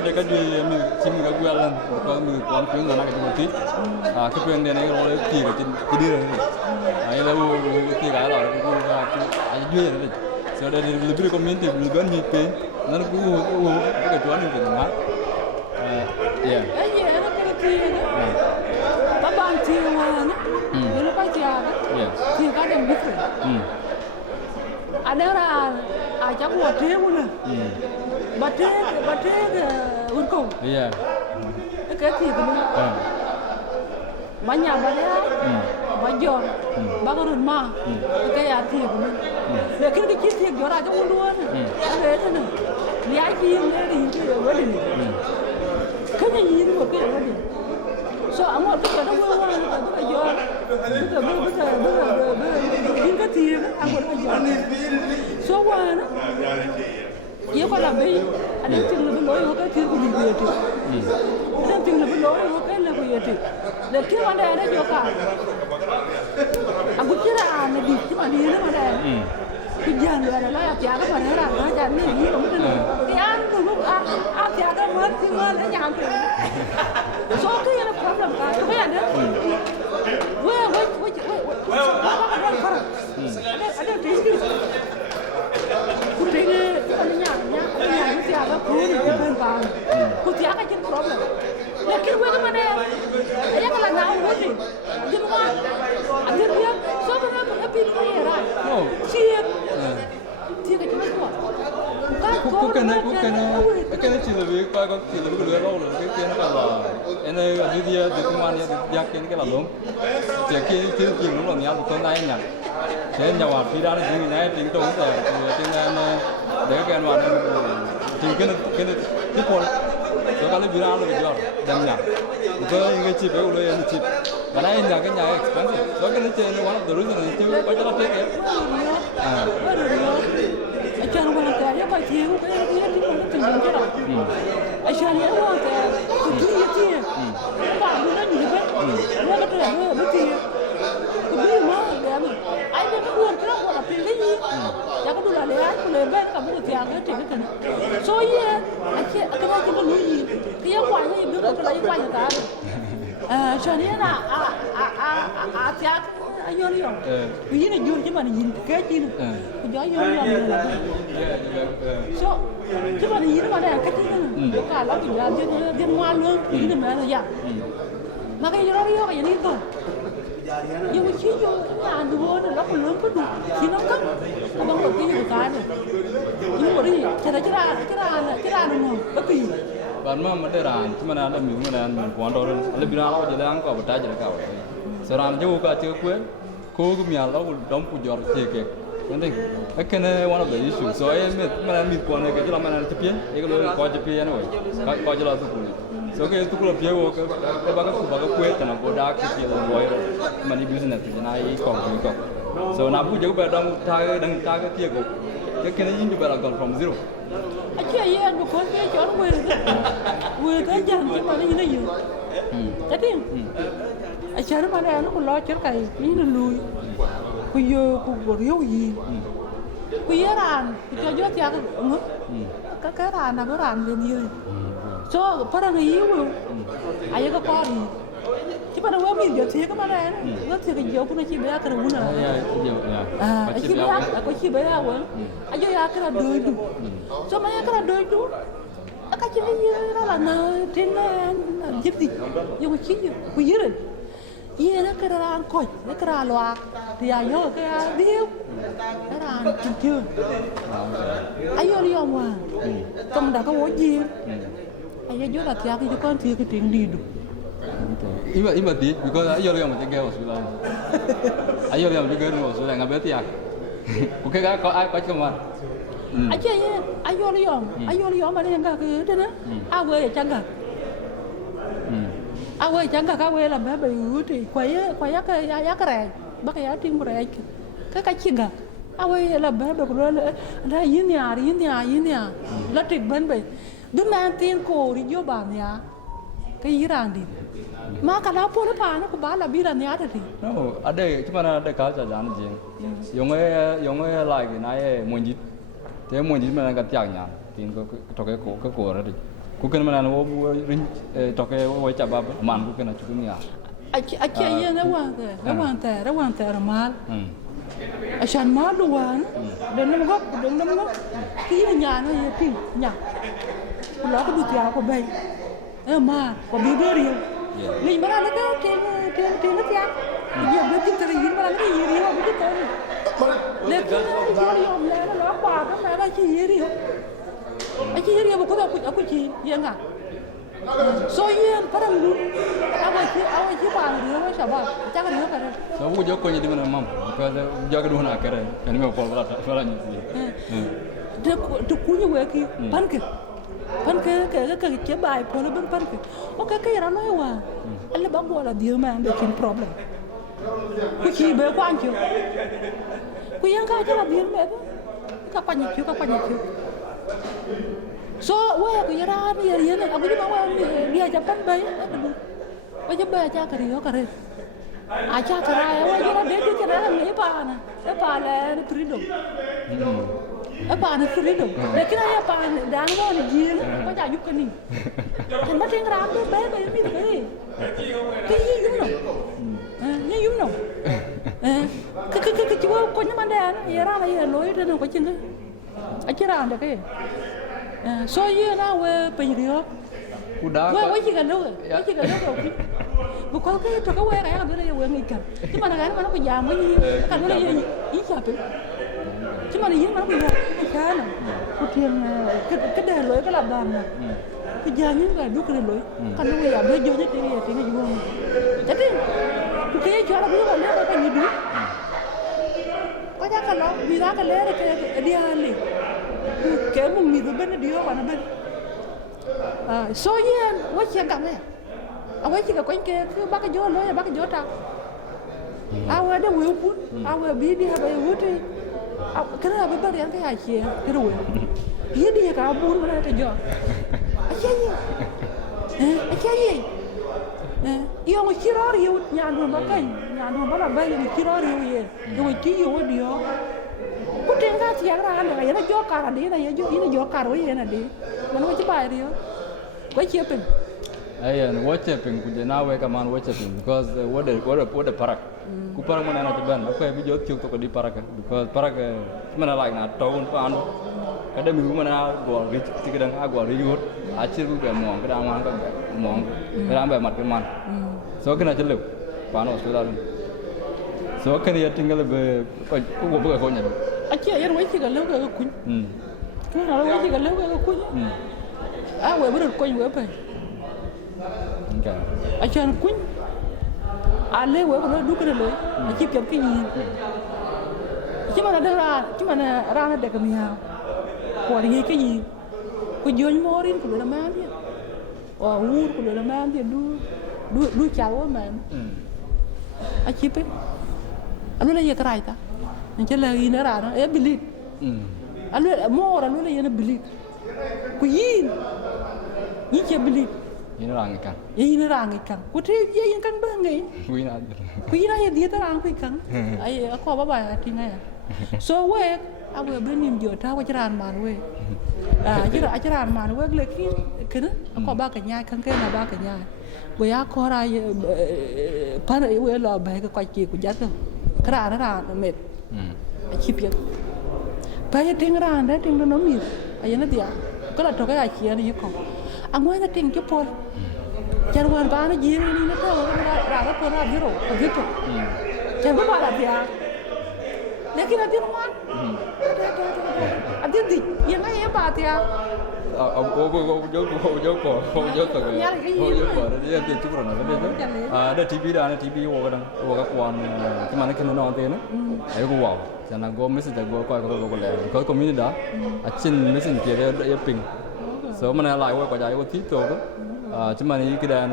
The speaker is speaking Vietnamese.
jadi kan di sini gak gue lan kalau mi kon pun nggak nak cuma ti ke pun dia ni kalau ti ke jadi ini lalu ti kan lah aku aja jual ni so dari lebih community lebih kan ni pe nanti aku ke jual ni ke mana ya iya nak kena ti babang ti mana dulu kan ti ada ti kan yang different ada orang aja buat dia mana bate urkong iya ke ti ke banyak bajon bagarun ma ke ya ti ke lekin ke ti jora aja uluan ada itu nih dia ji ni ni wali ni kan ni ni ke wali so amo tu kada wa ka jo hingga ti amo ka jo so wa na iya ko la bay ada ting lebih loy ko ti ko di yeti ada ting lebih loy ko kan la ko yeti le ki wanda ada joka aku kira ana di ti mani ni mana ki jan ada la ya tiaga mana ra na jan ni ni ko tu ki an tu lu tiaga mat ti ma la jan tu so ki ada problem ka ko ya ada we ada ti kudengi nya tiaga pun di bangkang ku tiaga jen problem lekin we ke mana ya kala ngau we ni jemua ada dia so kana ko happy ni era oh siap tiaga cuma ko kan chỉ là việc coi có chỉ là cái lưỡi lâu rồi cái kia nó là em ơi cái dia di teman dia kia cái là đúng chỉ kia kia đúng là nhau từ nay nhỉ thế nhà hòa phi ra thì này tính toán rồi tiếng em để cái anh hoàn thì cái tiếp theo rồi cái video nó cái đâm nhỉ với cái chip ấy rồi em chip và đây nhà cái nhà expensive rồi cái nó chơi nó quá là rồi rồi chứ có cho nó thế kìa cho nó là cái phải thiếu cái thì nó tình trạng chứ đâu cho nên nó cái thì và nó nhìn thấy nó cái chuyện nó thì cái gì mà cái ai biết cái buồn cái gọi là tiền cái gì chắc có đủ là lấy cái lấy bên cả một cái tiền cái số gì anh chị cái này chỉ có nuôi gì cái yêu quan gì biết cái lấy quan gì cả cho nên là tiếc anh nhớ đi không cái gì này vui chứ mà nhìn cái gì nữa cái gió vui lòng này số chứ mà nhìn nó mà đây cái gì nữa cả nó chỉ là thiên ngoan luôn cái gì nữa là gì mà cái đó đi cái gì thôi nhưng mà chỉ vô nhà đùa nó còn lớn có đủ thì nó cất nó bằng một cái này nhưng mà đi cái ra đúng không bất kỳ bạn mà đây là chúng mình làm miếng mình làm quán đồ lên bây giờ nó chỉ đang có một trái gì cả sau đó mình chưa chưa quyết cô cũng nhà nó đóng phụ giọt thiệt kìa nên cái này one of the issues so em mình làm miếng quán này cái chỗ làm mình làm chụp hình cái cái coi chụp hình rồi coi cho nó tốt so cái tu kalau dia cái bagai kuat dan produk kita buat money business tu jadi ikon so nabu juga pada đang cái kia cũng cái này juga là from zero aja ya nó có cái chỗ quê cái dàn chứ mà nó như thế gì cái tiếng aja nó mà nó còn lo chỗ cái nó lùi bây giờ cũng có điều gì bây giờ làm cho gió theo cái làm là cái làm gì nhiều so pada ngayu ayo ke pori ci pada wa mi jote ke mana ne ngati ke joku na ci be akara wuna ci be ko ci be ya won ayo ya akara doidu so ma ya akara doidu aka ci ni ra na tin na jipti yo ci ku yire ye na kara an ko na kara loa thì ayo ke diu kara an ci ayo liyo wa tom da ko wo ji ayo jo la tiaki jo kan ti ke ting di du ima ti because ayo liam je gel su la ayo liam je gel su la ngabe tiak oke ka ko cuma aja ye ayo liam ma ne nga ke de na awe changa awe changa ka we la ba ba yu ti kwa ya ka re ba ka ya ting bre ka chinga awe la ba ba ro la yin ya la tik ban ba đứa mang tiền cổ đi vô bàn nhà cái gì rằng đi mà cả đó phố nó phá nó cũng bán là biết là nhà thì no ở đây chúng ta đây có trả gì dùng cái lại cái này muốn gì thế muốn gì mà cái tiền nhà tiền cái cổ đó đi ku ken mana wo rin to ke wo cha ba man ku ken a chu ni ya achi ye na wan ta mal عشان ما دوان دنم غب كي نيانا يتين نيا لا كدو تيا كو باي ما كو بيبريو لي مرا لا تين تيا يا بيتي تري مرا لا يريو بيتي تري لكن يوم لا با ما لا شي يريو اكي يريو بكو اكو شي ينغا so yen param lu awa ci pa ni ma sha ba ta ka ni ka so bu jo ko ni dimana mam ko jo ga duna kare kan me ko la fa la ni de ku ni we ki pan ke ke bai ko le ban pan ke o ka ra no wa alle ba go la dio ma ande kin problem ku ci be ko an ci ku yen ka ta la dio me ka pa ni ci so waya ko yara ni yara aku juga mau dia japan bay wajah bay aja kari yo kare aja kara wajah dia kira ni pa la freedom apa na freedom lekin aya pa dan mo ni jil ko ja yuk ni kan ma ting ram do bay mi kare ki yum no ni yum no ke jiwa ko ni mandan yara la ya loy de ko cing aja ram de ke so ye na we penyo udah we chỉ cần đâu rồi bu ko ke to ka we ka do le we ngi kan ti mana kan mana ko jam ni kan do le yi cha pe ti mana yi mana ko ya ka na ko tien cái đề lối cái làm đàn này cái giờ những cái đúc cái lối kan do ya be jo ni ti ni ju jadi cái cho là bu ko le ka ni du ko ja ka lo bi ra ka le ke dia ni ke mung mi do ben dio wa na ben so yen wa chi ga me a wa chi ga ko ke ku ba ka jo lo ya ba ka jo ta a wa de wi ku a wa bi dia ba wi ti a kana ba ba ri an ta chi ke ro yi di ka bu na ta jo a chi yi yo mo chi ro ri nya do ba kan nya do ba la ba ni chi ro ri ye yo chi yo dio ku tin ka ti ra an ga ya jo ka ra di na ya jo ina jo ka ro ye na di man wa chi ba ri yo ko chi pe ai and watch it pin ku je na we ka man watch it because what the parak ku parak mana na ban ko bi jo tiok to ko di parak because parak mana like na town pan kada mi mana go ri ti kadang a go ri yut a chi ku be mong kada man ka mong kada be mat ka man so kana chelu pan Australia so kana ya tinggal be ko go be ko nya a chi ya wa chi ga lo ga ku ku na wa chi ga lo ga ku a we bro ko we pe okay a chan ku a le we ko du ka le a chi pyam ki ni chi mana da ra chi mana ra na de ka mi ha ko ri ki ni ku jon morin ku le ma dia wa ur ku le ma dia du cha wa man a chi pe anu le ye krai ta ni che le ina ra no e bilit anu mo ra anu le ye na bilit ku yin ni che bilit ini orang ikan yin ra ngi kan ku te ye yin kan ba ngi wina ku yin ya dia ta ra ku kan ai ko ba ba ti ngai so we a we be nim jo ta wa jran man we jran man we le ki ken ko ba ka nya kan ke na ba ka nya we ya ko ra pa we lo ba ka kwa ki ku ja ka ra met a chi pye pa ye ting ra da ting no mi ai na dia ko la to ka chi ni ko a ngwa na ting ke por jar wan ba na ji ni na to ra ka por ra biro ko bito jar ba la dia lekin ada rumah ada di yang ay ba dia dia cuma ada TV ada TV kadang kawan cuma nak kena nonton ayo gua wow jangan gua mesti jago kau le kau komini dah acin mesti kira dia ping so mana lain gua kau jadi gua tidur cuma ni kita